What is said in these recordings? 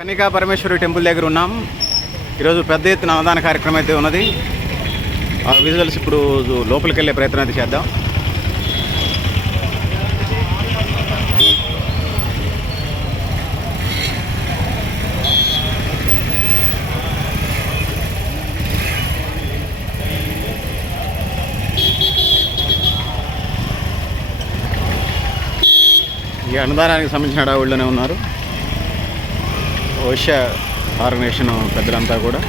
Kanyaka Parameshwari temple దగ్గర ఉన్నాం. ఈరోజు పెద్ద ఎత్తున అన్నదాన కార్యక్రమం అయితే ఉన్నది. ఆ విజువల్స్ ఇప్పుడు లోపలికి వెళ్ళే ప్రయత్నం అయితే చేద్దాం. ఈ అన్నదానానికి సంబంధించిన హడావుల్లోనే ఉన్నారు. ఓషా ఆర్గనైజేషన్ పెద్దలంతా కూడా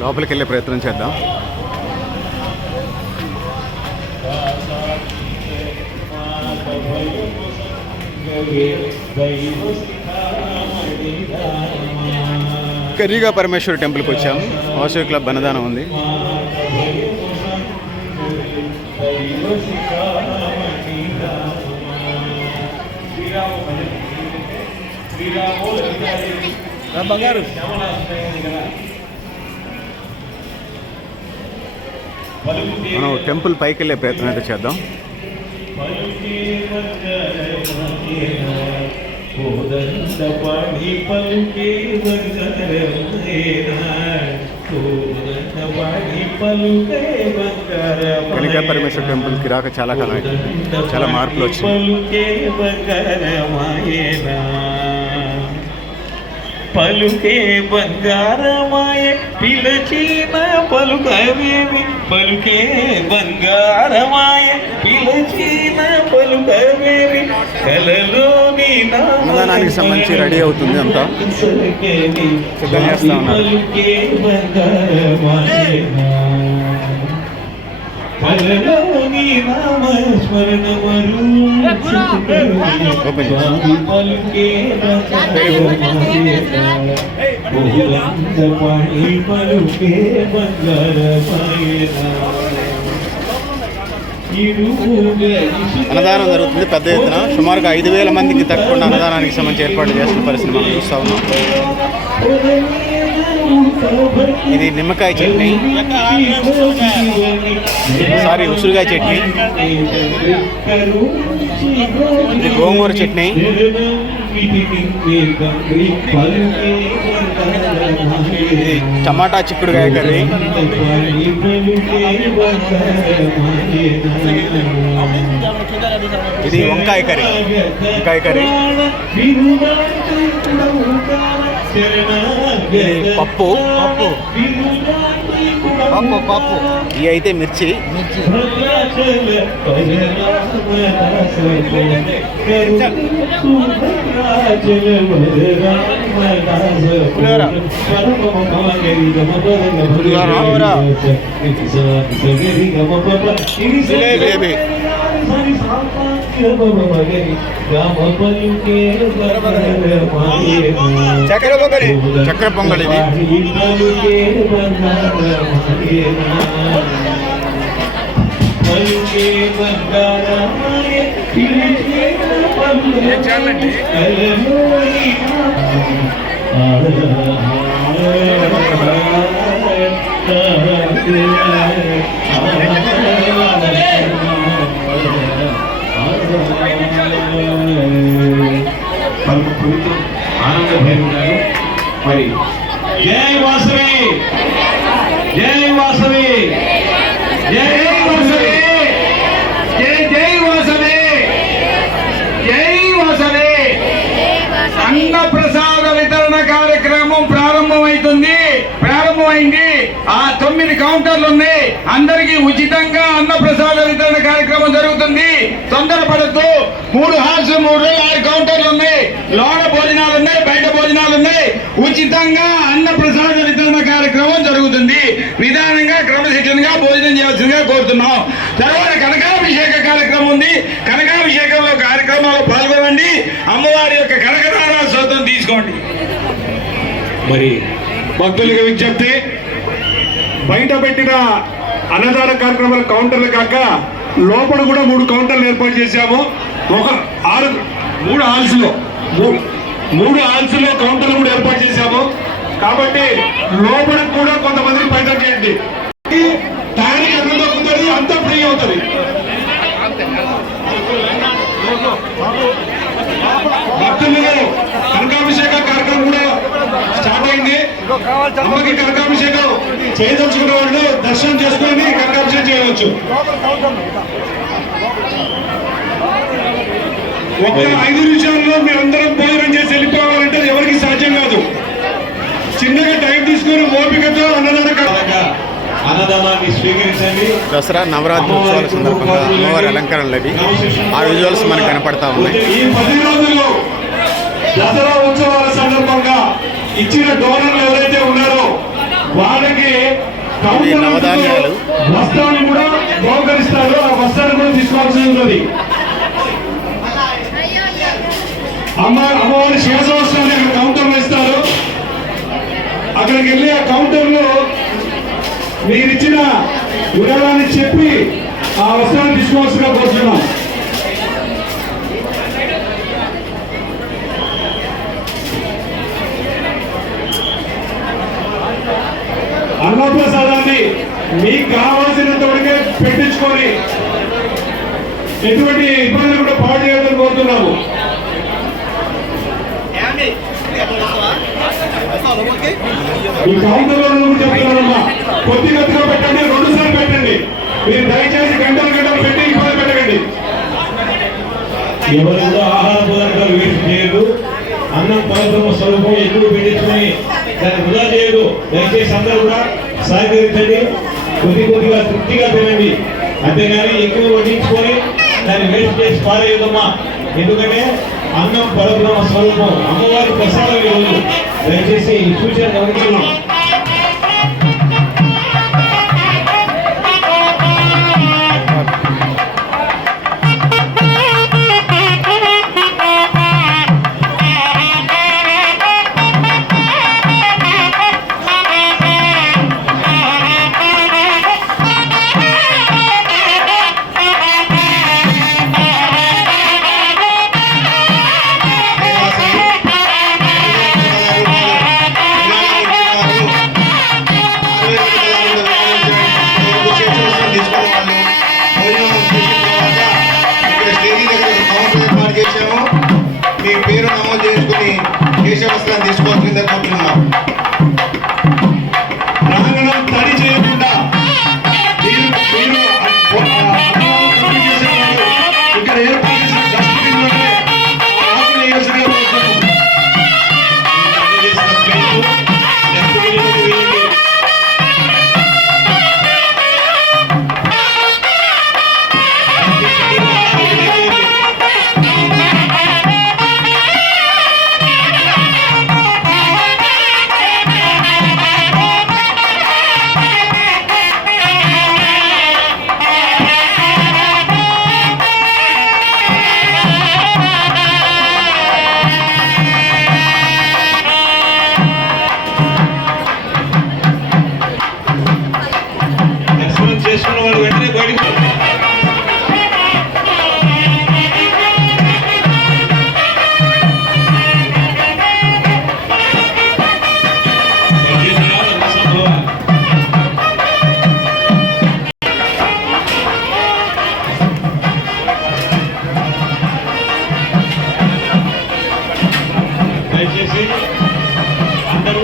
లోపలికి వెళ్ళే ప్రయత్నం చేద్దాం. కన్నికా పరమేశ్వరి టెంపుల్కి వచ్చాము. వాసవి క్లబ్ అన్నదానం ఉంది. మనం టెంపుల్ పైకి వెళ్ళే ప్రయత్నం అయితే చేద్దాం. కన్నికా పరమేశ్వర టెంపుల్కి రాక చాలా కాలం చాలా మార్పులు వచ్చాయి. పలుకే బంగారమాయ పిలచిన పలుకవేమి పలుకే బంగారమాయ పిలచిన పలుకవేమి కలలోని అన్నదానానికి సంబంధించి రెడీ అవుతుంది. అంతా సిద్ధం చేస్తా ఉన్నారు. పలుకే బంగారమాయ కలలోని నామస్మరణ పలుకే పలుకే అన్నదానం జరుగుతుంది పెద్ద ఎత్తున. సుమారుగా 5,000 మందికి తగ్గకుండా అన్నదానానికి సంబంధించి ఏర్పాటు చేస్తున్న పరిస్థితి మనం చూస్తూ ఉన్నాం. ఇది నిమ్మకాయ చట్నీ, ఉసిరికాయ చట్నీ, ఇది గోంగూర చట్నీ, ఇది టమాటా చిక్కుడుకాయ కర్రీ, ఇది వంకాయ కర్రీ, ఇది పప్పు, ఇవి అయితే మిర్చి, జిలేబీ, చక్కెర పొంగల్, ఇది చాలండి. ఆనంద భైరవ్ గారు మరి జై వాసవి, జై వాసవి, జై వాసవి, జై జై వాసవి, జై వాసవి. అన్న ప్రసాద వితరణ కార్యక్రమం ప్రారంభమైంది. ఆ 9 కౌంటర్లు ఉన్నాయి. అందరికీ ఉచితంగా అన్న ప్రసాద వితరణ కార్యక్రమం జరుగుతుంది. తొందరపడుతూ 3 హాల్స్ 6 కౌంటర్లు ఉన్నాయి. లోన భోజనాలు ఉన్నాయి, బయట భోజనాలు ఉన్నాయి. ఉచితంగా అన్న ప్రసాద వితరణ కార్యక్రమం జరుగుతుంది. విధానంగా క్రమశిక్షణగా భోజనం చేయాల్సిందిగా కోరుతున్నాం. తర్వాత కనకాభిషేక కార్యక్రమం ఉంది. కనకాభిషేకంలో కార్యక్రమాల్లో పాల్గొనండి. అమ్మవారి యొక్క కనకదార స్తోత్రం తీసుకోండి. మరి భక్తులకు విజ్ఞప్తి, బయట పెట్టిన అన్నదాన కార్యక్రమాల కౌంటర్లు కాక లోపల కూడా 3 కౌంటర్లు ఏర్పాటు చేశాము. ఒక మూడు హాల్స్లో కౌంటర్లు కూడా ఏర్పాటు చేశాము. కాబట్టి లోపల కూడా కొంతమందికి పైన చేయండి. టైంకి ఎంత దొరుకుతుంది అంత ఫ్రీ అవుతుంది. భక్తులు కనకాభిషేక కార్యక్రమం కూడా స్టార్ట్ అయింది. అమ్మకి కనకాభిషేకం చేయదలుచుకున్న వాళ్ళు దర్శనం చేసుకుని కనకాభిషేకం చేయవచ్చు. ఒక 5 నిమిషాల్లో మీరందరం భోజనం చేసి వెళ్ళిపోవాలంటే ఎవరికి సాధ్యం కాదు. చిన్నగా టైం తీసుకుని ఓపికతో అన్నదానాన్ని స్వీకరించండి. దసరా నవరాత్రి ఉత్సవాల సందర్భంగా అమ్మవారి అలంకరణలు అవి ఆ విజువల్స్ మనకు కనపడతా ఉన్నాయి. ఈ 10 రోజుల్లో దసరా ఉత్సవాల సందర్భంగా ఇచ్చిన డోనర్లు ఎవరైతే ఉన్నారో వాళ్ళకి నవధాన్యాలు వస్త్రాన్ని కూడా బహుకరిస్తారు. ఆ వస్త్రాన్ని కూడా తీసుకోవాల్సి ఉంటుంది. అమ్మవారి శివసంవత్సరాన్ని అక్కడ కౌంటర్లు ఇస్తారు. అక్కడికి వెళ్ళి ఆ కౌంటర్లో మీరిచ్చిన వివరాన్ని చెప్పి ఆ వస్త్రాన్ని తీసుకోవాల్సిగా కోరుతున్నాం. అన్నప్రసాదాన్ని మీకు కావాల్సినంత వరకే పెట్టించుకొని ఎటువంటి ఇబ్బందులు కూడా పాడు చేయాలని కోరుతున్నాము. ఈ కౌంటర్లో చెప్తున్నారమ్మా, కొద్దిగా పెట్టండి, 2 సార్లు పెట్టండి. మీరు దయచేసి గంటలు పెట్టి ఇబ్బంది పెట్టకండి. ఎవరితో ఆహార పదార్థాలు వేస్ట్ చేయదు. అన్నం పరబ్రహ్మ స్వరూపం ఎక్కువ పెట్టించుకొని దాన్ని వృధా చేయదు. దయచేసి అందరూ కూడా సహకరించండి. కొద్దిగా తృప్తిగా తినండి. అంతేగాని ఎక్కువ వడ్డించుకొని దాన్ని వేస్ట్ చేసి పారేయదమ్మా. ఎందుకంటే అన్నం పరబ్రహ్మ స్వరూపం, అమ్మవారి ప్రసాదం ఈరోజు. దయచేసి సూచన గమనిస్తున్నాం. మీ పేరు నమోదు చేసుకుని కేశవస్త్రాన్ని తీసుకోవాల్సిందే కోరుతున్నాం. ప్రాంగణం తడి చేయకుండా ఇక్కడ ఏర్పాటు చేసిన డస్ట్బిన్లోనే ఆకులు వేయాల్సిందిగా కోరుతున్నాం. చేసుకున్న వాళ్ళు వెంటనే బయటకు దయచేసి అందరూ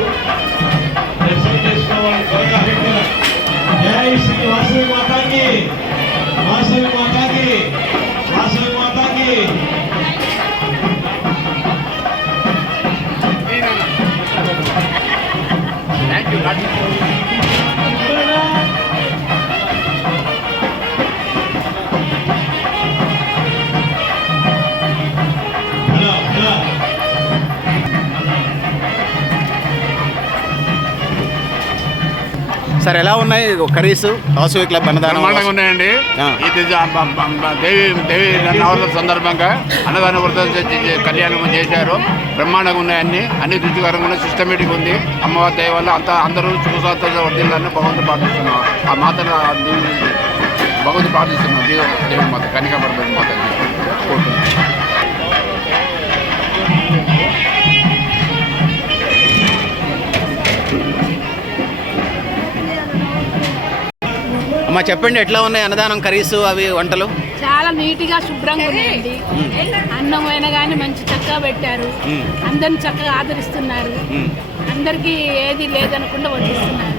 దర్శనం చేసుకున్న వాళ్ళు త్వరగా జై శ్రీ వాసవి మాతాకి, వాసవి మాతాకి, వాసవి మాతాకి. సార్ ఎలా ఉన్నాయి కర్రీస్ వాసవి క్లబ్ అన్నదానం? బ్రహ్మాండంగా ఉన్నాయండి. ఇది దేవి నవరాత్రుల సందర్భంగా అన్నదాన వ్రతం కళ్యాణం చేశారు. బ్రహ్మాండంగా ఉన్నాయి. అన్ని రుచికరంగా ఉన్నాయి. సిస్టమేటిక్ ఉంది. అమ్మవారి దయ వల్ల అందరూ సుఖశాంతంగా వర్దిల్లని భగవంతుడు ప్రార్థిస్తున్నాం. ఆ మాతను భగవంతుడు ప్రార్థిస్తున్నాం. దేవి మాత కనికాపరమైన మాత కోరుతున్నాం. అమ్మ చెప్పండి, ఎట్లా ఉన్నాయి అన్నదానం కర్రీస్ అవి వంటలు? చాలా నీట్గా శుభ్రంగా ఉన్నాయండి. అన్నం అయినా కానీ మంచి చక్కగా పెట్టారు. అందరిని చక్కగా ఆదరిస్తున్నారు. అందరికీ ఏది లేదనకుండా వడ్డిస్తున్నారు.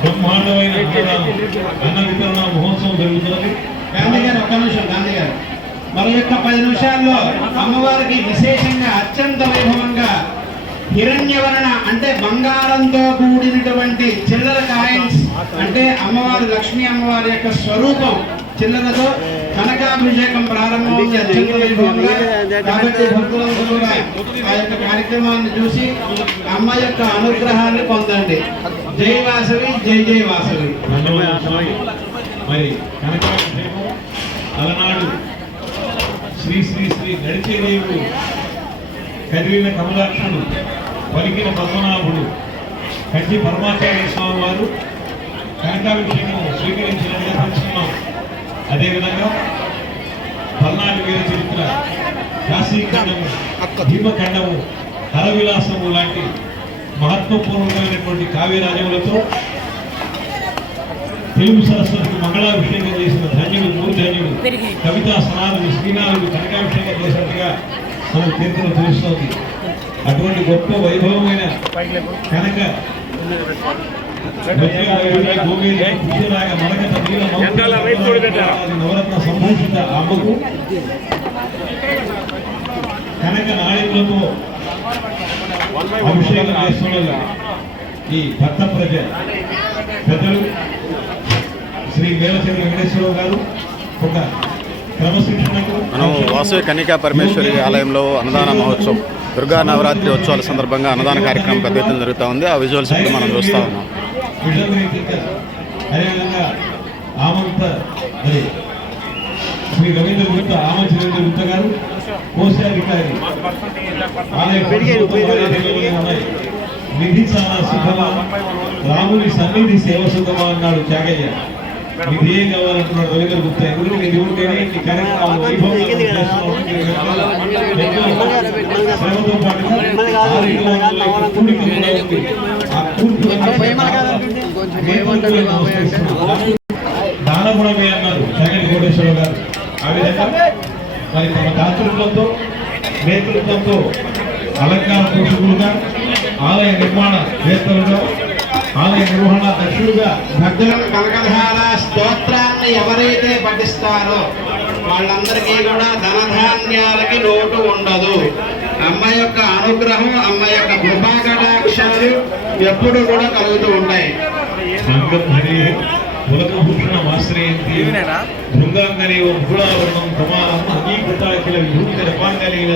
బ్రహ్మాండమైన అన్న వితరణ మహోత్సవం జరుగుతుంది. గాంధీ గారు ఒక్క నిమిషం, గాంధీ గారు మరి యొక్క 10 నిమిషాల్లో అమ్మవారికి విశేషంగా అత్యంత వైభవంగా హిరణ్యవర్ణ అంటే బంగారంతో కూడినటువంటి చిల్లర కాయిన్స్, అంటే అమ్మవారు లక్ష్మీ అమ్మవారి యొక్క స్వరూపం చిల్లరతో కనకాభిషేకం ప్రారంభమైంది అత్యంత వైభవంగా. కాబట్టి భక్తులందరూ కూడా ఆ యొక్క కార్యక్రమాన్ని చూసి అమ్మ యొక్క అనుగ్రహాన్ని పొందండి. జై వాసవి, జై జై వాసవి. మరి కనకాభిషేకం అలనాడు శ్రీ శ్రీ శ్రీ నడిచేదేవుడు కదిలిన కమలాక్షుడు పలికిన పద్మనాభుడు కంచి పరమాచార్య స్వామి వారు కనకాభిషేకం స్వీకరించినట్టుగా తెలుసుకున్నాం. అదేవిధంగా పల్నాడు వీర చరిత్ర, కాశీఖండము, భీమఖండము, హరవిలాసము లాంటి మహత్వపూర్వకమైనటువంటి కావ్యరాజములతో తెలుగు సరస్వతికి మంగళాభిషేకం చేసిన ధన్యుడు, మూర్ధన్యుడు, కవితా స్నానుడు, శ్రీనాథుడు కనకాభిషేకం చేసినట్టుగా మనకు కీర్తన తెలుస్తోంది. అటువంటి గొప్ప వైభవమైన కనుక నవరత్న సంభూషిత అమ్మకు కనుక నాయకులతో అభిషేకం చేస్తున్నది ఈ భక్త ప్రజ పెద్దలు శ్రీ వేలచేరి వెంకటేశ్వరరావు గారు. ఒక క్రమశిక్షణకు మనం వాసవి కన్యకా పరమేశ్వరి ఆలయంలో అన్నదాన మహోత్సవం, దుర్గా నవరాత్రి ఉత్సవాల సందర్భంగా అన్నదాన కార్యక్రమం పెద్ద ఎత్తున జరుగుతూ ఉంది. ఆ విజువల్స్ ఇప్పుడు మనం చూస్తూ ఉన్నాం. అదేవిధంగా ఆమంత అదే శ్రీ రవీంద్ర గుప్త, ఆమంత గుప్త గారు కోశాధికారి, నిధి చాలా సుఖమా, రాముని సన్నిధి సేవ సుఖమా అన్నాడు త్యాగయ్య. నీకు ఏం కావాలంటున్నాడు రవీంద్ర గుప్త. ఎందుకంటే నీ దేవుడికైనా ఈ కార్యక్రమాలు వైభవంగా శ్రమతో పాటు దానగుణమే అన్నారు చాగంటి కోటేశ్వరరావు గారు. ఆ విధంగా మరి తమ దాతృత్వంతో, నేతృత్వంతో, అలంకార పోషకులుగా, ఆలయ నిర్మాణ వేత్తలుగా, ఆలయ నిర్వహణ దక్షులుగా భక్తులకు కనకధార స్తోత్రాన్ని ఎవరైతే పఠిస్తారో వాళ్ళందరికీ కూడా ధనధాన్యాలకి లోటు ఉండదు. అమ్మ యొక్క అనుగ్రహం, అమ్మ యొక్క కృపాకటాక్షాలు ఎప్పుడు కూడా కలుగుతూ ఉంటాయి. పులకభూషణ ఆశ్రయంతి భృంగాంగనే భూళావరణం ప్రమాణం అంగీకృతాఖిల విభూత జపాంగలీల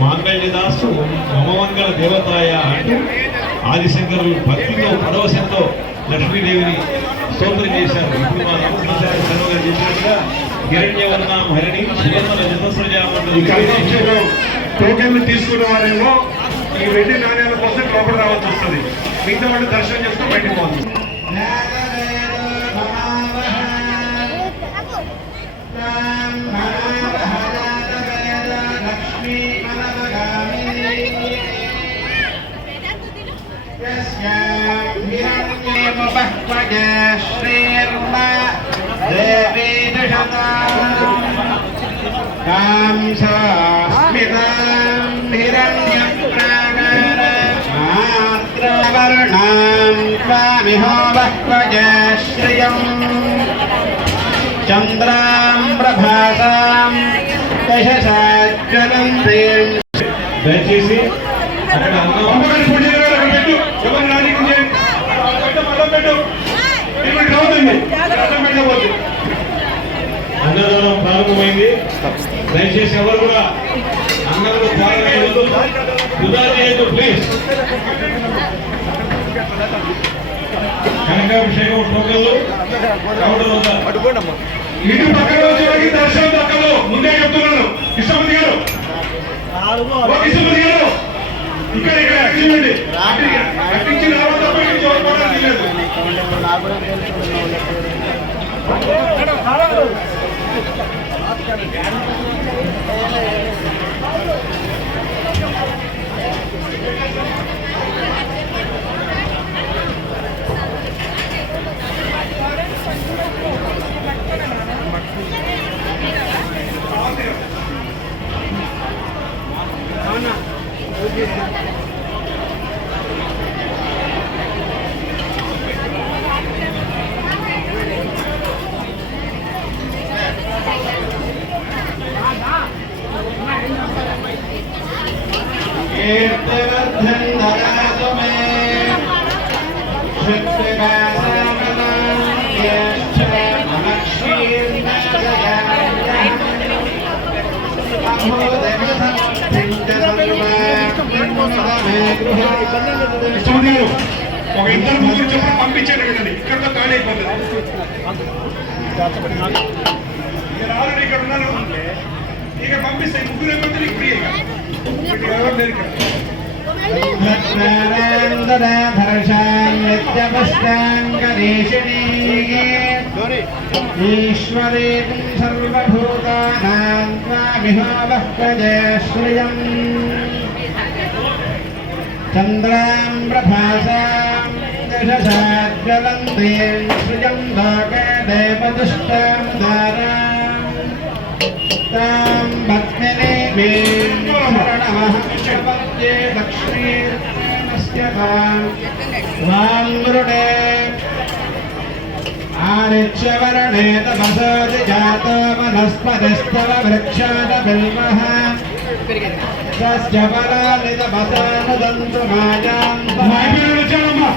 మాంగళ్యదాసు మమమంగళ దేవతాయ అంటూ ఆదిశంకరులు భక్తితో పరవశంతో లక్ష్మీదేవిని స్తోత్రం చేశారు. ఇప్పుడు మా సర్వగా చేసినట్టుగా హిరణ్యవర్ణం హరిణి సువర్ణ జతస్రజామండలి టోకెన్లు తీసుకున్న వారేమో ఈ వెండి నాణ్యాల కోసం లోపల రావాల్సి వస్తుంది. మిగతా వాళ్ళు దర్శనం చేస్తూ బయటకు పోతుంది. చంద్రాం ప్రభాసాం దశసాజ్వలంతేం. దయచేసి అక్కడ అన్నదానం ప్రారంభమైంది. దయచేసి ఎవరు కూడా అన్నంలో వృధా చేయొద్దు ప్లీజ్. కనకాభిషేకం టోకన్లు రావడం వల్ల ఇటు పక్కన వచ్చేవాడికి దర్శనం దక్కదు. ముందే చెప్తున్నాను. కృష్ణపతి గారు, కృష్ణపతి గారు, ఇక్కడ చూడండి. అట్టించి రావడం తప్ప ఇటు చూడడానికి లేదు. కీర్తివర్ధన్ దదాతు మే కృష్ణపతి గారు, ఒక ఇద్దరు ముగ్గురు చెప్పి పంపించండి. వీళ్ళని ఇక్కడతో ఖాళీ అయిపోతుంది. ఆల్రెడీ ఇక్కడ ఉన్నాను. ఇక పంపిస్తే ముగ్గురు అయిపోతే నీకు ఫ్రీ. ఎవరు లేరు ఇక్కడ. ఈశ్వరీం సర్వభూతానాం త్వామిహోవః ప్రజశ్రియం చంద్రాం ప్రభాసాం దశసాజ్వలంతీం సృజం లోకే దేవదుష్టాం దారాం తాం పద్మినీమీం శరణమహం ప్రపద్యే లక్ష్మీర్నమస్య తాం వాంగృణే ఆరిచ్యవర్ణే తపసోది జాతో వనస్పతిస్తవ వృక్షాద బిల్వః తస్య ఫలాని తపసానుదంతు మాయాంత. వచ్చానమ్మా.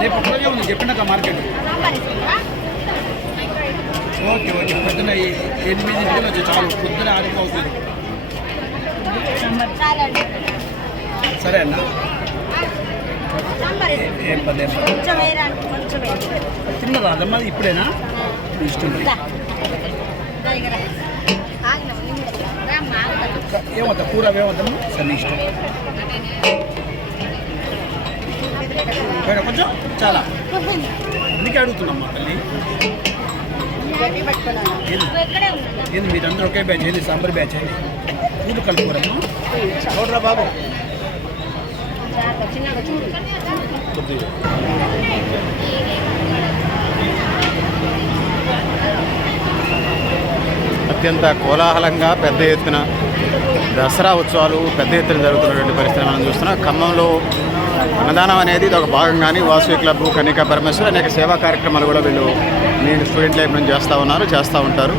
రేపు ఒక్కరోజే ఉంది చెప్పినాక మార్కెట్. ఓకే ఓకే, పొద్దున 8 వచ్చి చాలు, పొద్దున 6 అవుతుంది. సరే అన్న, ఏం పని చిన్న రాదమ్మా, ఇప్పుడేనా ఇష్టం. ఏమవుతా కూర ఏమవుతాము సరే ఇష్టం. కొంచెం చాలా అందుకే అడుగుతున్నామ్మా తల్లి. ఏంది మీరందరూ ఒకే బ్యాచ్, ఏంది సాంబార్ బ్యాచ్, ఏంది కూర కలుపుకోరమ్మా. చూడరా బాబు, అత్యంత కోలాహలంగా పెద్ద ఎత్తున దసరా ఉత్సవాలు పెద్ద ఎత్తున జరుగుతున్నటువంటి పరిస్థితి మనం చూస్తున్నాం. ఖమ్మంలో అన్నదానం అనేది ఇది ఒక భాగంగానే వాసవి క్లబ్, కన్నికా పరమేశ్వర్ అనేక సేవా కార్యక్రమాలు కూడా వీళ్ళు నేను స్టూడెంట్ లైఫ్ నుంచి చేస్తూ ఉంటారు.